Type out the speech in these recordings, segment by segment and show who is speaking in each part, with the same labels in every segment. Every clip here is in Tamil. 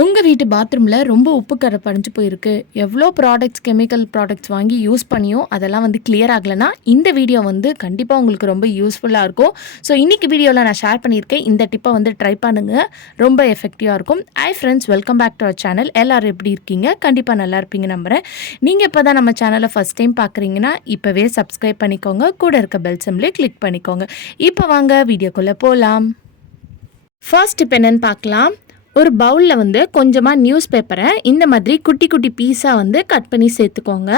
Speaker 1: உங்கள் வீட்டு பாத்ரூமில் ரொம்ப உப்பு கரை படிஞ்சு போயிருக்கு. எவ்வளோ ப்ராடக்ட்ஸ் கெமிக்கல் ப்ராடக்ட்ஸ் வாங்கி யூஸ் பண்ணியும் அதெல்லாம் வந்து கிளியர் ஆகலைன்னா இந்த வீடியோ வந்து கண்டிப்பாக உங்களுக்கு ரொம்ப யூஸ்ஃபுல்லாக இருக்கும். ஸோ இன்றைக்கி வீடியோவில் நான் ஷேர் பண்ணியிருக்கேன். இந்த டிப்பை வந்து ட்ரை பண்ணுங்கள் ரொம்ப எஃபெக்டிவாக இருக்கும். Hi friends welcome back to our channel எல்லோரும் எப்படி இருக்கீங்க? கண்டிப்பாக நல்லா இருப்பீங்க நம்புகிறேன் நீங்கள் இப்போ தான் நம்ம சேனலை ஃபஸ்ட் டைம் பார்க்குறீங்கன்னா இப்போவே சப்ஸ்கிரைப் பண்ணிக்கோங்க. கூட இருக்க பெல் சிம்லே கிளிக் பண்ணிக்கோங்க. இப்போ வாங்க வீடியோக்குள்ளே போகலாம் ஃபர்ஸ்ட் இப்போ என்னென்னு பார்க்கலாம். ஒரு பவுலில் வந்து கொஞ்சமாக நியூஸ் பேப்பரை இந்த மாதிரி குட்டி குட்டி பீஸாக வந்து கட் பண்ணி சேர்த்துக்கோங்க.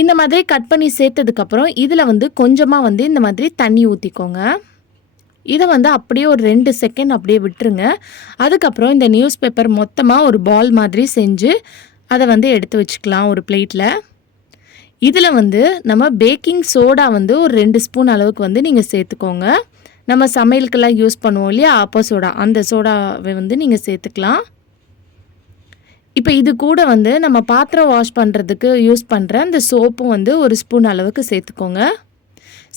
Speaker 1: இந்த மாதிரி கட் பண்ணி சேர்த்ததுக்கப்புறம் இதில் வந்து கொஞ்சமாக வந்து இந்த மாதிரி தண்ணி ஊற்றிக்கோங்க இதை வந்து அப்படியே ஒரு ரெண்டு செகண்ட் அப்படியே விட்டுருங்க. அதுக்கப்புறம் இந்த நியூஸ் பேப்பர் மொத்தமாக ஒரு பால் மாதிரி செஞ்சு அதை வந்து எடுத்து வச்சுக்கலாம் ஒரு பிளேட்டில் இதில் வந்து நம்ம பேக்கிங் சோடா வந்து ஒரு ரெண்டு ஸ்பூன் அளவுக்கு வந்து நீங்கள் சேர்த்துக்கோங்க. நம்ம சமையலுக்கெல்லாம் யூஸ் பண்ணுவோம் இல்லையா? அப்போ சோடா. அந்த சோடாவை வந்து நீங்கள் சேர்த்துக்கலாம். இப்போ இது கூட வந்து நம்ம பாத்திரம் வாஷ் பண்ணுறதுக்கு யூஸ் பண்ணுற அந்த சோப்பும் வந்து ஒரு ஸ்பூன் அளவுக்கு சேர்த்துக்கோங்க.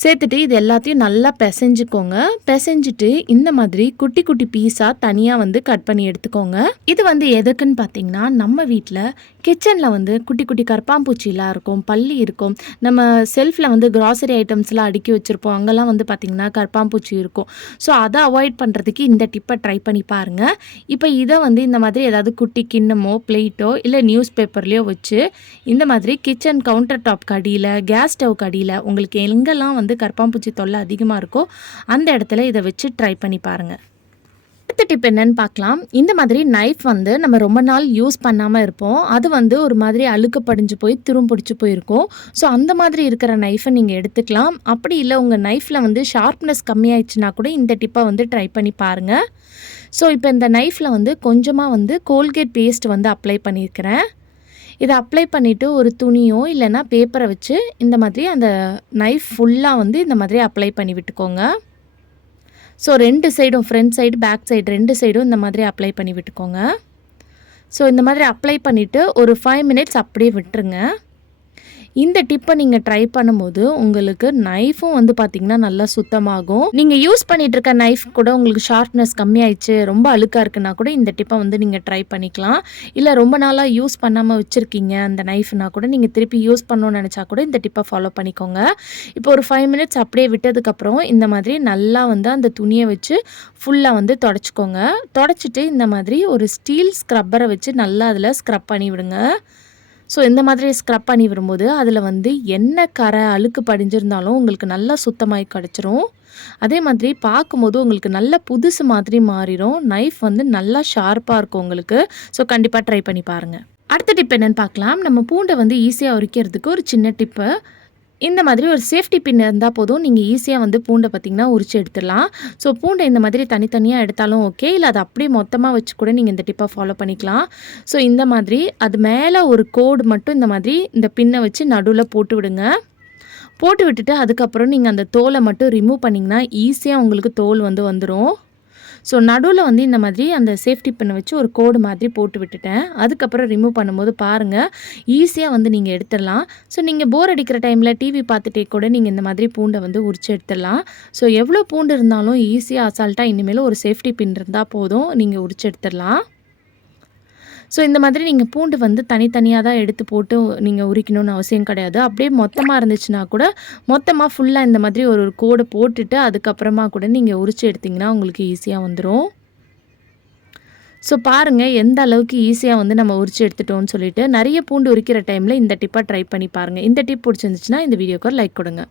Speaker 1: சேர்த்துட்டு இது எல்லாத்தையும் நல்லா பிசைஞ்சுக்கோங்க. பிசைஞ்சிட்டு இந்த மாதிரி குட்டி குட்டி பீஸாக தனியாக வந்து கட் பண்ணி எடுத்துக்கோங்க. இது வந்து எதுக்குன்னு பார்த்தீங்கன்னா நம்ம வீட்டில் கிச்சனில் வந்து குட்டி குட்டி கற்பாம்பூச்சிலாம் இருக்கும் பள்ளி இருக்கும். நம்ம செல்ஃபில் வந்து கிராசரி ஐட்டம்ஸ்லாம் அடுக்கி வச்சுருப்போம். அங்கெல்லாம் வந்து பார்த்திங்கன்னா கற்பாம்பூச்சி இருக்கும். ஸோ அதை அவாய்ட் பண்ணுறதுக்கு இந்த டிப்பை ட்ரை பண்ணி பாருங்கள் இப்போ இதை வந்து இந்த மாதிரி ஏதாவது குட்டி கிண்ணமோ பிளேட்டோ இல்லை நியூஸ் பேப்பர்லேயோ வச்சு இந்த மாதிரி கிச்சன் கவுண்டர் டாப் கடியில் கேஸ் ஸ்டவ் கடியில் உங்களுக்கு எங்கெல்லாம் வந்து கற்பாம்பூச்சி தொல்லை அதிகமாக இருக்கோ அந்த இடத்துல இதை வச்சு ட்ரை பண்ணி பாருங்கள் அடுத்த டிப் என்னன்னு பார்க்கலாம். இந்த மாதிரி நைஃப் வந்து நம்ம ரொம்ப நாள் யூஸ் பண்ணாமல் இருப்போம். அது வந்து ஒரு மாதிரி அழுக்கு படிஞ்சு போய் துரும் பிடிச்சி போயிருக்கும். ஸோ அந்த மாதிரி இருக்கிற நைஃபை நீங்கள் எடுத்துக்கலாம். அப்படி இல்லை உங்கள் நைஃப்பில் வந்து ஷார்ப்னஸ் கம்மியாயிடுச்சுன்னா கூட இந்த டிப்பை வந்து ட்ரை பண்ணி பாருங்கள் ஸோ இப்போ இந்த நைஃப்பில் வந்து கொஞ்சமாக வந்து கோல்கேட் பேஸ்ட் வந்து அப்ளை பண்ணியிருக்கிறேன். இதை அப்ளை பண்ணிவிட்டு ஒரு துணியோ இல்லைன்னா பேப்பரை வச்சு இந்த மாதிரி அந்த நைஃப் ஃபுல்லாக வந்து இந்த மாதிரி அப்ளை பண்ணி விட்டுக்கோங்க. ஸோ ரெண்டு சைடும் ஃப்ரண்ட் சைடு பேக் சைடு ரெண்டு சைடும் இந்த மாதிரி அப்ளை பண்ணி விட்டுக்கோங்க. ஸோ இந்த மாதிரி அப்ளை பண்ணிவிட்டு ஒரு ஃபைவ் மினிட்ஸ் அப்படியே விட்டுருங்க. இந்த டிப்பை நீங்கள் ட்ரை பண்ணும்போது உங்களுக்கு நைஃபும் வந்து பார்த்திங்கன்னா நல்லா சுத்தமாகும். நீங்கள் யூஸ் பண்ணிட்டு இருக்க நைஃப் கூட உங்களுக்கு ஷார்ப்னஸ் கம்மியாயிடுச்சு ரொம்ப அழுக்காக இருக்குன்னா கூட இந்த டிப்பை வந்து நீங்கள் ட்ரை பண்ணிக்கலாம். இல்லை ரொம்ப நாளாக யூஸ் பண்ணாமல் வச்சுருக்கீங்க அந்த நைஃப்னா கூட நீங்கள் திருப்பி யூஸ் பண்ணணும்னு நினச்சா கூட இந்த டிப்பை ஃபாலோ பண்ணிக்கோங்க. இப்போ ஒரு ஃபைவ் மினிட்ஸ் அப்படியே விட்டதுக்கப்புறம் இந்த மாதிரி நல்லா வந்து அந்த துணியை வச்சு ஃபுல்லாக வந்து தொடச்சிக்கோங்க. தொடச்சிட்டு இந்த மாதிரி ஒரு ஸ்டீல் ஸ்க்ரப்பரை வச்சு நல்லா அதில் ஸ்க்ரப் பண்ணி விடுங்க ஸோ இந்த மாதிரி ஸ்க்ரப் பண்ணி வரும்போது அதில் வந்து என்ன கரை அழுக்கு படிஞ்சிருந்தாலும் உங்களுக்கு நல்லா சுத்தமாகி கிடச்சிரும். அதே மாதிரி பார்க்கும்போது உங்களுக்கு நல்ல புதுசு மாதிரி மாறிடும் நைஃப் வந்து நல்லா ஷார்ப்பாக இருக்கும் உங்களுக்கு. ஸோ கண்டிப்பாக ட்ரை பண்ணி பாருங்கள் அடுத்த டிப் என்னென்னு பார்க்கலாம். நம்ம பூண்டை வந்து ஈஸியாக உரிக்கிறதுக்கு ஒரு சின்ன டிப்பு இந்த மாதிரி ஒரு சேஃப்டி பின் இருந்தால் போதும். நீங்கள் ஈஸியாக வந்து பூண்டை பார்த்திங்கன்னா உரிச்சு எடுத்துடலாம். ஸோ பூண்டை இந்த மாதிரி தனித்தனியாக எடுத்தாலும் ஓகே இல்லை அதை அப்படியே மொத்தமாக வச்சு கூட நீங்கள் இந்த டிப்பை ஃபாலோ பண்ணிக்கலாம். ஸோ இந்த மாதிரி அது மேலே ஒரு கோடு மட்டும் இந்த மாதிரி இந்த பின்னை வச்சு நடுவில் போட்டு விடுங்க. போட்டு விட்டுட்டு அதுக்கப்புறம் நீங்கள் அந்த தோலை மட்டும் ரிமூவ் பண்ணிங்கன்னா ஈஸியாக உங்களுக்கு தோல் வந்து வந்துடும் ஸோ நடுவில் வந்து இந்த மாதிரி அந்த சேஃப்டி பண்ண வச்சு ஒரு கோடு மாதிரி போட்டு விட்டுட்டேன். அதுக்கப்புறம் ரிமூவ் பண்ணும்போது பாருங்கள் ஈஸியாக வந்து நீங்கள் எடுத்துடலாம். ஸோ நீங்கள் போர் அடிக்கிற டைமில் டிவி பார்த்துட்டே கூட நீங்கள் இந்த மாதிரி பூண்டை வந்து உரிச்சு எடுத்துடலாம். ஸோ எவ்வளோ பூண்டு இருந்தாலும் ஈஸியாக அசால்ட்டாக இனிமேல் ஒரு சேஃப்டி பின் இருந்தால் போதும் நீங்கள் உரிச்சு எடுத்துடலாம். ஸோ இந்த மாதிரி நீங்கள் பூண்டு வந்து தனித்தனியாக தான் எடுத்து போட்டு நீங்கள் உரிக்கணும்னு அவசியம் கிடையாது. அப்படியே மொத்தமாக இருந்துச்சுன்னா கூட மொத்தமாக ஃபுல்லாக இந்த மாதிரி ஒரு ஒரு கோடை போட்டுட்டு அதுக்கப்புறமா கூட நீங்கள் உரிச்சு எடுத்திங்கன்னா உங்களுக்கு ஈஸியாக வந்துடும் ஸோ பாருங்கள் எந்த அளவுக்கு ஈஸியாக வந்து நம்ம உரிச்சு எடுத்துட்டோம்னு சொல்லிட்டு நிறைய பூண்டு உரிக்கிற டைமில் இந்த டிப்பாக ட்ரை பண்ணி பாருங்கள் இந்த டிப் பிடிச்சிருந்துச்சுன்னா இந்த வீடியோக்கு லைக் கொடுங்க.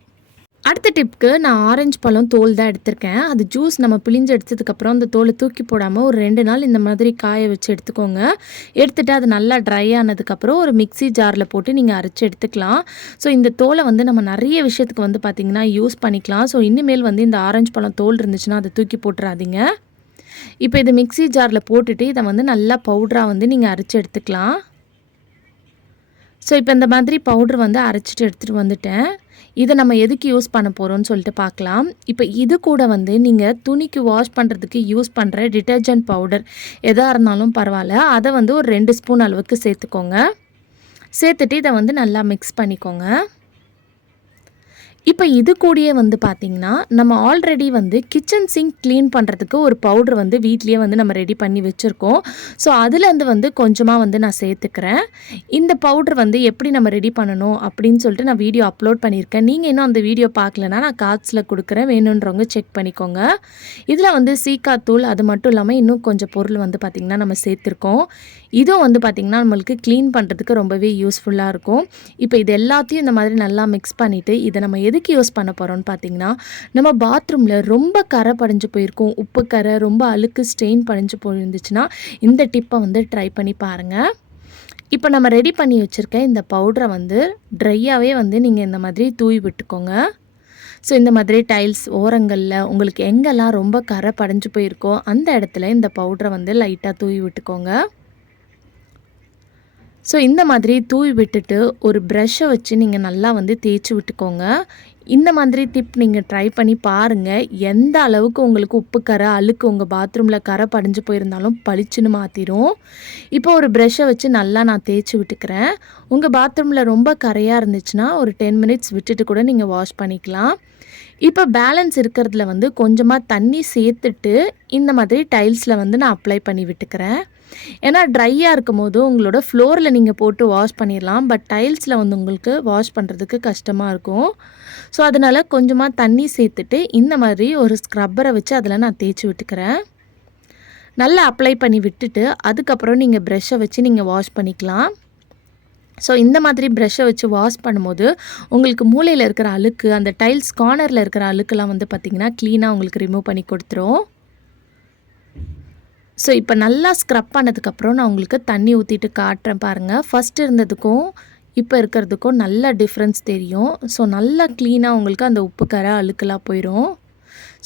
Speaker 1: அடுத்த டிப்க்கு நான் ஆரஞ்சு பழம் தோல் தான் எடுத்திருக்கேன். அது ஜூஸ் நம்ம பிழிஞ்சு எடுத்ததுக்கப்புறம் அந்த தோலை தூக்கி போடாமல் ஒரு ரெண்டு நாள் இந்த மாதிரி காய வச்சு எடுத்துக்கோங்க. எடுத்துகிட்டு அது நல்லா ட்ரை ஆனதுக்கப்புறம் ஒரு மிக்சி ஜாரில் போட்டு நீங்கள் அரைச்சி எடுத்துக்கலாம். ஸோ இந்த தோலை வந்து நம்ம நிறைய விஷயத்துக்கு வந்து பார்த்திங்கன்னா யூஸ் பண்ணிக்கலாம். ஸோ இனிமேல் வந்து இந்த ஆரஞ்சு பழம் தோல் இருந்துச்சுன்னா அதை தூக்கி போட்டுறாதீங்க. இப்போ இதை மிக்சி ஜாரில் போட்டுட்டு இதை வந்து நல்லா பவுட்ராக வந்து நீங்கள் அரைச்சி எடுத்துக்கலாம். ஸோ இப்போ இந்த மாதிரி பவுட்ரு வந்து அரைச்சிட்டு எடுத்துகிட்டு வந்துட்டேன். இதை நம்ம எதுக்கு யூஸ் பண்ண போகிறோம்னு சொல்லிட்டு பார்க்கலாம். இப்போ இது கூட வந்து நீங்கள் துணிக்கு வாஷ் பண்ணுறதுக்கு யூஸ் பண்ணுற டிட்டர்ஜென்ட் பவுடர் எதாக இருந்தாலும் பரவாயில்ல. அதை வந்து ஒரு ரெண்டு ஸ்பூன் அளவுக்கு சேர்த்துக்கோங்க. சேர்த்துட்டு இதை வந்து நல்லா மிக்ஸ் பண்ணிக்கோங்க. இப்போ இது கூடயே வந்து பார்த்திங்கன்னா நம்ம ஆல்ரெடி வந்து கிச்சன் சிங்க் க்ளீன் பண்ணுறதுக்கு ஒரு பவுடர் வந்து வீட்லேயே வந்து நம்ம ரெடி பண்ணி வச்சுருக்கோம். ஸோ அதுலேருந்து வந்து கொஞ்சமாக வந்து நான் சேர்த்துக்கிறேன். இந்த பவுடர் வந்து எப்படி நம்ம ரெடி பண்ணணும் அப்படின்னு சொல்லிட்டு நான் வீடியோ அப்லோட் பண்ணியிருக்கேன். நீங்கள் இன்னும் அந்த வீடியோ பார்க்கலனா நான் கார்ட்ஸில் கொடுக்குறேன். வேணுன்றவங்க செக் பண்ணிக்கோங்க. இதில் வந்து சீக்காத்தூள் அது மட்டும் இல்லாமல் இன்னும் கொஞ்சம் பொருள் வந்து பார்த்திங்கன்னா நம்ம சேர்த்துருக்கோம். இதுவும் வந்து பார்த்திங்கன்னா நம்மளுக்கு க்ளீன் பண்ணுறதுக்கு ரொம்பவே யூஸ்ஃபுல்லாக இருக்கும். இப்போ இது எல்லாத்தையும் இந்த மாதிரி நல்லா மிக்ஸ் பண்ணிவிட்டு இதை நம்ம எது எதுக்கு யூஸ் பண்ண போகிறோம்னு பார்த்தீங்கன்னா நம்ம பாத்ரூமில் ரொம்ப கரை படிஞ்சு போயிருக்கோம். உப்பு கரை ரொம்ப அழுக்கு ஸ்டெயின் படிஞ்சு போயிருந்துச்சுன்னா இந்த டிப்பை வந்து ட்ரை பண்ணி பாருங்கள் இப்போ நம்ம ரெடி பண்ணி வச்சுருக்க இந்த பவுடரை வந்து ட்ரையாகவே வந்து நீங்கள் இந்த மாதிரி தூவி விட்டுக்கோங்க. ஸோ இந்த மாதிரி டைல்ஸ் ஓரங்களில் உங்களுக்கு எங்கெல்லாம் ரொம்ப கரை படைஞ்சு போயிருக்கோ அந்த இடத்துல இந்த பவுடரை வந்து லைட்டாக தூவி விட்டுக்கோங்க. ஸோ இந்த மாதிரி தூவி விட்டுட்டு ஒரு ப்ரெஷ்ஷை வச்சு நீங்கள் நல்லா வந்து தேய்ச்சி விட்டுக்கோங்க. இந்த மாதிரி டிப் நீங்கள் ட்ரை பண்ணி பாருங்கள் எந்த அளவுக்கு உங்களுக்கு உப்பு கரை அழுக்கு உங்கள் பாத்ரூமில் கரை படிஞ்சு போயிருந்தாலும் பளிச்சுன்னு மாற்றிடும் இப்போ ஒரு ப்ரெஷ்ஷை வச்சு நல்லா நான் தேய்ச்சி விட்டுக்கிறேன். உங்கள் பாத்ரூமில் ரொம்ப கரையாக இருந்துச்சுன்னா ஒரு டென் மினிட்ஸ் விட்டுட்டு கூட நீங்கள் வாஷ் பண்ணிக்கலாம். இப்போ பேலன்ஸ் இருக்கிறதுல வந்து கொஞ்சமாக தண்ணி சேர்த்துட்டு இந்த மாதிரி டைல்ஸில் வந்து நான் அப்ளை பண்ணி விட்டுக்கிறேன். ஏன்னா ட்ரையாக இருக்கும் போது உங்களோட ஃப்ளோரில் நீங்கள் போட்டு வாஷ் பண்ணிடலாம் பட் டைல்ஸில் வந்து உங்களுக்கு வாஷ் பண்ணுறதுக்கு கஷ்டமாக இருக்கும். ஸோ அதனால் கொஞ்சமாக தண்ணி சேர்த்துட்டு இந்த மாதிரி ஒரு ஸ்க்ரப்பரை வச்சு அதில் நான் தேய்ச்சி விட்டுக்கிறேன். நல்லா அப்ளை பண்ணி விட்டுட்டு அதுக்கப்புறம் நீங்கள் ப்ரெஷ்ஷை வச்சு நீங்கள் வாஷ் பண்ணிக்கலாம். ஸோ இந்த மாதிரி ப்ரெஷ்ஷை வச்சு வாஷ் பண்ணும்போது உங்களுக்கு மூளையில் இருக்கிற அழுக்கு அந்த டைல்ஸ் கார்னரில் இருக்கிற அழுக்கெல்லாம் வந்து பார்த்திங்கன்னா க்ளீனாக உங்களுக்கு ரிமூவ் பண்ணி கொடுத்துரும். ஸோ இப்போ நல்லா ஸ்க்ரப் பண்ணதுக்கப்புறம் நான் உங்களுக்கு தண்ணி ஊற்றிட்டு காட்டுறேன் பாருங்கள் ஃபஸ்ட் இருந்ததுக்கும் இப்போ இருக்கிறதுக்கும் நல்ல டிஃப்ரென்ஸ் தெரியும். ஸோ நல்லா க்ளீனாக உங்களுக்கு அந்த உப்பு கரை அழுக்கெல்லாம் போயிடும்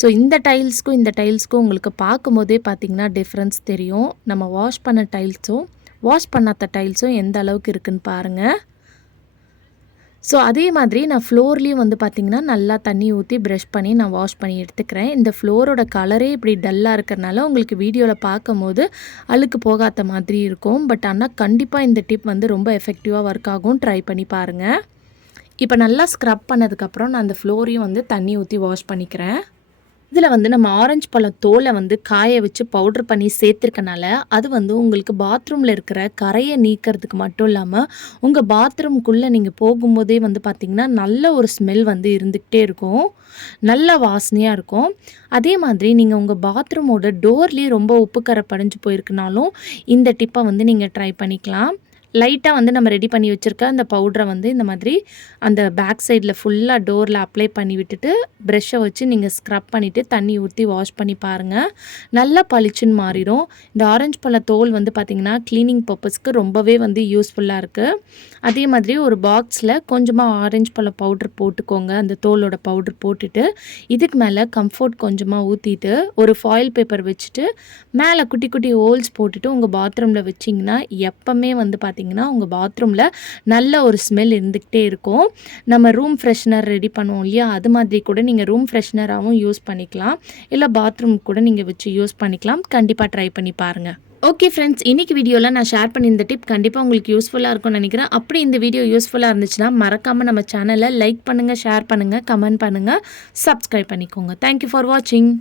Speaker 1: ஸோ இந்த டைல்ஸ்க்கும் இந்த டைல்ஸ்க்கும் உங்களுக்கு பார்க்கும்போதே பார்த்திங்கன்னா டிஃப்ரென்ஸ் தெரியும். நம்ம வாஷ் பண்ண டைல்ஸும் வாஷ் பண்ணாத டைல்ஸும் எந்த அளவுக்கு இருக்குதுன்னு பாருங்கள் ஸோ அதே மாதிரி நான் ஃப்ளோர்லேயும் வந்து பார்த்திங்கன்னா நல்லா தண்ணி ஊற்றி ப்ரஷ் பண்ணி நான் வாஷ் பண்ணி எடுத்துக்கிறேன். இந்த ஃப்ளோரோட கலரே இப்படி டல்லாக இருக்கிறனால உங்களுக்கு வீடியோவில் பார்க்கும்போது அழுக்கு போகாத மாதிரி இருக்கும். பட் ஆனால் கண்டிப்பாக இந்த டிப் வந்து ரொம்ப எஃபெக்டிவாக ஒர்க் ஆகும். ட்ரை பண்ணி பாருங்கள் இப்போ நல்லா ஸ்க்ரப் பண்ணதுக்கப்புறம் நான் அந்த ஃப்ளோரையும் வந்து தண்ணி ஊற்றி வாஷ் பண்ணிக்கிறேன். இதில் வந்து நம்ம ஆரஞ்சு பழம் தோலை வந்து காய வச்சு பவுட்ரு பண்ணி சேர்த்துருக்கனால அது வந்து உங்களுக்கு பாத்ரூமில் இருக்கிற கரையை நீக்கிறதுக்கு மட்டும் இல்லாமல் உங்கள் பாத்ரூம்குள்ளே நீங்கள் போகும்போதே வந்து பார்த்திங்கன்னா நல்ல ஒரு ஸ்மெல் வந்து இருந்துக்கிட்டே இருக்கும். நல்ல வாசனையாக இருக்கும். அதே மாதிரி நீங்கள் உங்கள் பாத்ரூமோட டோர்லேயே ரொம்ப உப்புக்கரை படைஞ்சு போயிருக்குனாலும் இந்த டிப்பை வந்து நீங்கள் ட்ரை பண்ணிக்கலாம். லைட்டாக வந்து நம்ம ரெடி பண்ணி வச்சுருக்க அந்த பவுட்ரை வந்து இந்த மாதிரி அந்த பேக் சைடில் ஃபுல்லாக டோரில் அப்ளை பண்ணி விட்டுட்டு ப்ரெஷ்ஷை வச்சு நீங்கள் ஸ்க்ரப் பண்ணிவிட்டு தண்ணி ஊற்றி வாஷ் பண்ணி பாருங்கள் நல்லா பளிச்சுன்னு மாறிடும். இந்த ஆரஞ்சு பழ தோல் வந்து பார்த்திங்கன்னா க்ளீனிங் பர்பஸ்க்கு ரொம்பவே வந்து யூஸ்ஃபுல்லாக இருக்குது அதே மாதிரி ஒரு பாக்ஸில் கொஞ்சமாக ஆரஞ்சு பழ பவுட்ரு போட்டுக்கோங்க. அந்த தோலோட பவுட்ரு போட்டுட்டு இதுக்கு மேலே கம்ஃபர்ட் கொஞ்சமாக ஊற்றிட்டு ஒரு ஃபாயில் பேப்பர் வச்சுட்டு மேலே குட்டி குட்டி ஹோல்ஸ் போட்டுட்டு உங்கள் பாத்ரூமில் வச்சிங்கன்னா எப்போவுமே வந்து பார்த்திங்கன்னா பார்த்தீங்கன்னா உங்கள் பாத்ரூமில் நல்ல ஒரு ஸ்மெல் இருந்துக்கிட்டே இருக்கும். நம்ம ரூம் ஃப்ரெஷ்னர் ரெடி பண்ணுவோம் இல்லையா? அது மாதிரி கூட நீங்கள் ரூம் ஃப்ரெஷ்னராகவும் யூஸ் பண்ணிக்கலாம். இல்லை பாத்ரூம் கூட நீங்கள் வச்சு யூஸ் பண்ணிக்கலாம். கண்டிப்பாக ட்ரை பண்ணி பாருங்கள் ஓகே ஃப்ரெண்ட்ஸ் இன்றைக்கி வீடியோவில் நான் ஷேர் பண்ணியிருந்த டிப் கண்டிப்பாக உங்களுக்கு யூஸ்ஃபுல்லாக இருக்கும்னு நினைக்கிறேன். அப்படி இந்த வீடியோ யூஸ்ஃபுல்லாக இருந்துச்சுன்னா மறக்காமல் நம்ம சேனலை லைக் பண்ணுங்கள் ஷேர் பண்ணுங்கள் கமெண்ட் பண்ணுங்கள் சப்ஸ்கிரைப் பண்ணிக்கோங்க. தேங்க்யூ ஃபார் வாட்சிங்